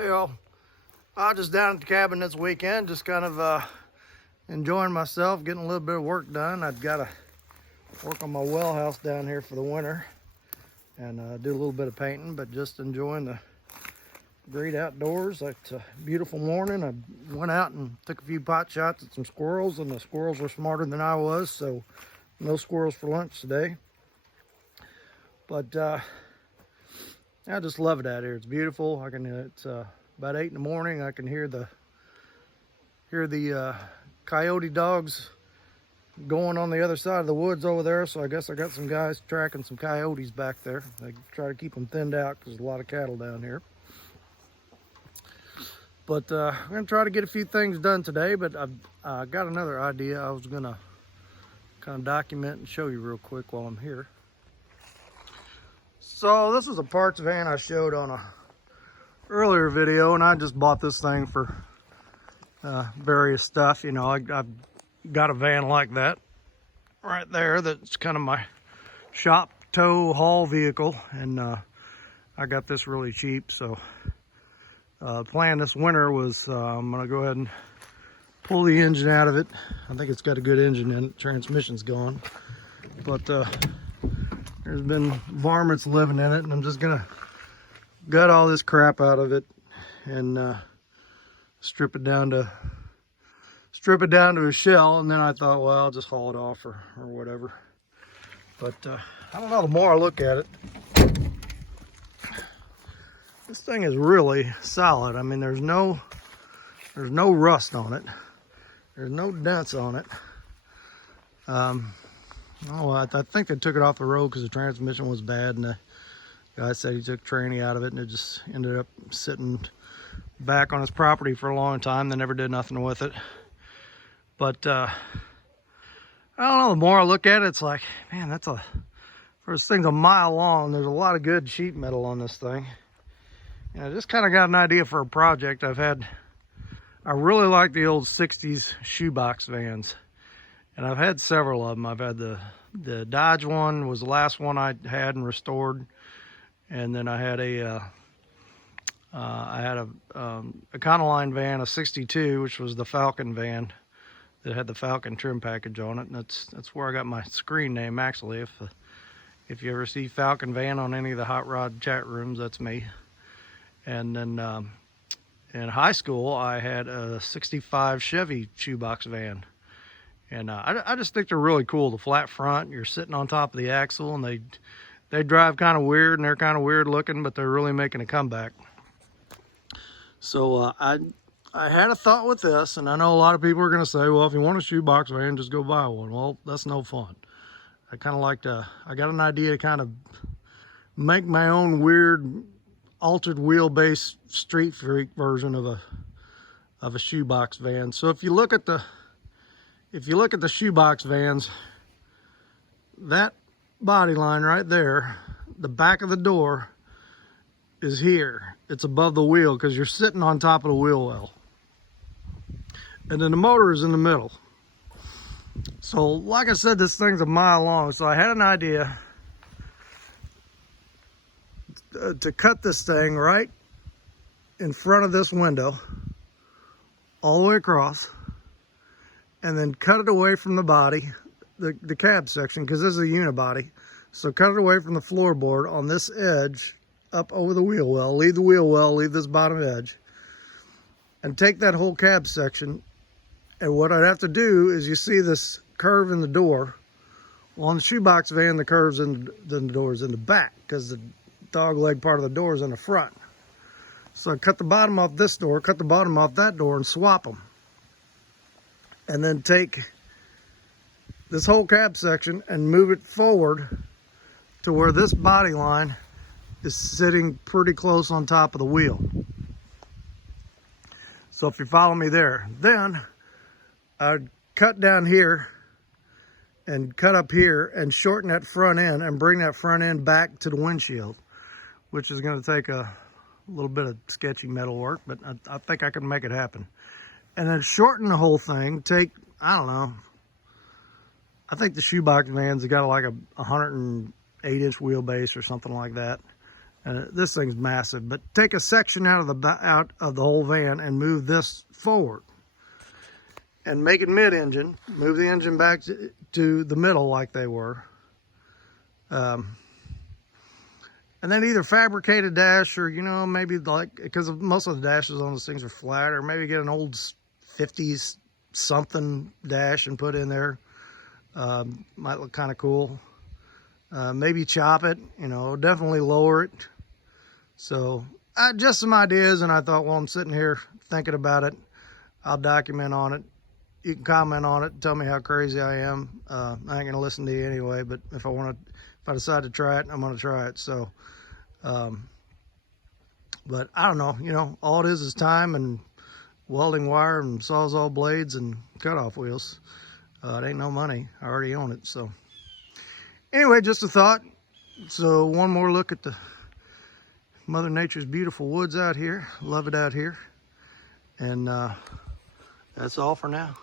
Hey all, I was just down at the cabin this weekend, just kind of enjoying myself, getting a little bit of work done. I've got to work on my well house down here for the winter and do a little bit of painting, but just enjoying the great outdoors. It's a beautiful morning. I went out and took a few pot shots at some squirrels, and the squirrels were smarter than I was, so no squirrels for lunch today. But I just love it out here. It's beautiful. It's about 8 in the morning. I can hear the coyote dogs going on the other side of the woods over there. So I guess I got some guys tracking some coyotes back there. They try to keep them thinned out because there's a lot of cattle down here. But I'm gonna try to get a few things done today. But I got another idea I was gonna kind of document and show you real quick while I'm here. So this is a parts van I showed on a earlier video, and I just bought this thing for various stuff. You know, I've got a van like that right there that's kind of my shop tow haul vehicle, and I got this really cheap. So the plan this winter was I'm gonna go ahead and pull the engine out of it. I think it's got a good engine in it. Transmission's gone, but there's been varmints living in it, and I'm just gonna gut all this crap out of it and strip it down to a shell. And then I thought, well, I'll just haul it off or whatever. But I don't know, the more I look at it, this thing is really solid. I mean, there's no rust on it. There's no dents on it. I think they took it off the road because the transmission was bad, and the guy said he took tranny out of it, and it just ended up sitting back on his property for a long time. They never did nothing with it. But I don't know, the more I look at it, it's like, man, this thing's a mile long. There's a lot of good sheet metal on this thing. And I just kind of got an idea for a project I really like the old 60s shoebox vans. And I've had several of them. I've had the Dodge one was the last one I had and restored. And then I had a Econoline van, a 62, which was the Falcon van that had the Falcon trim package on it. And that's where I got my screen name, actually. If you ever see Falcon van on any of the hot rod chat rooms, that's me. And then in high school, I had a 65 Chevy shoebox van. And I just think they're really cool. The flat front, you're sitting on top of the axle, and they drive kind of weird, and they're kind of weird looking, but they're really making a comeback. So I had a thought with this, and I know a lot of people are going to say, well, if you want a shoebox van, just go buy one. Well, that's no fun. I kind of like I got an idea to kind of make my own weird altered wheelbase street freak version of a shoebox van. So if you look at the shoebox vans, that body line right there, the back of the door is here. It's above the wheel because you're sitting on top of the wheel well. And then the motor is in the middle. So like I said, this thing's a mile long. So I had an idea to cut this thing right in front of this window all the way across, and then cut it away from the body, the cab section, because this is a unibody. So cut it away from the floorboard on this edge up over the wheel well. Leave the wheel well, leave this bottom edge, and take that whole cab section. And what I'd have to do is, you see this curve in the door. Well, on the shoebox van, the curves in the door is in the back because the dog leg part of the door is in the front. So I cut the bottom off this door, cut the bottom off that door, and swap them. And then take this whole cab section and move it forward to where this body line is sitting pretty close on top of the wheel. So if you follow me there, then I'd cut down here and cut up here and shorten that front end and bring that front end back to the windshield, which is going to take a little bit of sketchy metal work, but I think I can make it happen. And then shorten the whole thing, I don't know, I think the shoebox van's got like a 108-inch wheelbase or something like that. This thing's massive, but take a section out of the whole van and move this forward. And make it mid-engine. Move the engine back to the middle like they were. And then either fabricate a dash or, you know, maybe like, because most of the dashes on those things are flat, or maybe get an old 50s something dash and put in there. Might look kind of cool. Maybe chop it, you know, definitely lower it. So just some ideas, and I thought, well, I'm sitting here thinking about it. I'll document on it. You can comment on it, tell me how crazy I am. I ain't gonna listen to you anyway, but if I decide to try it, I'm gonna try it. So, but I don't know, you know, all it is time and welding wire and Sawzall blades and cutoff wheels. It ain't no money. I already own it. So anyway, just a thought. So one more look at the Mother Nature's beautiful woods out here. Love it out here. And that's all for now.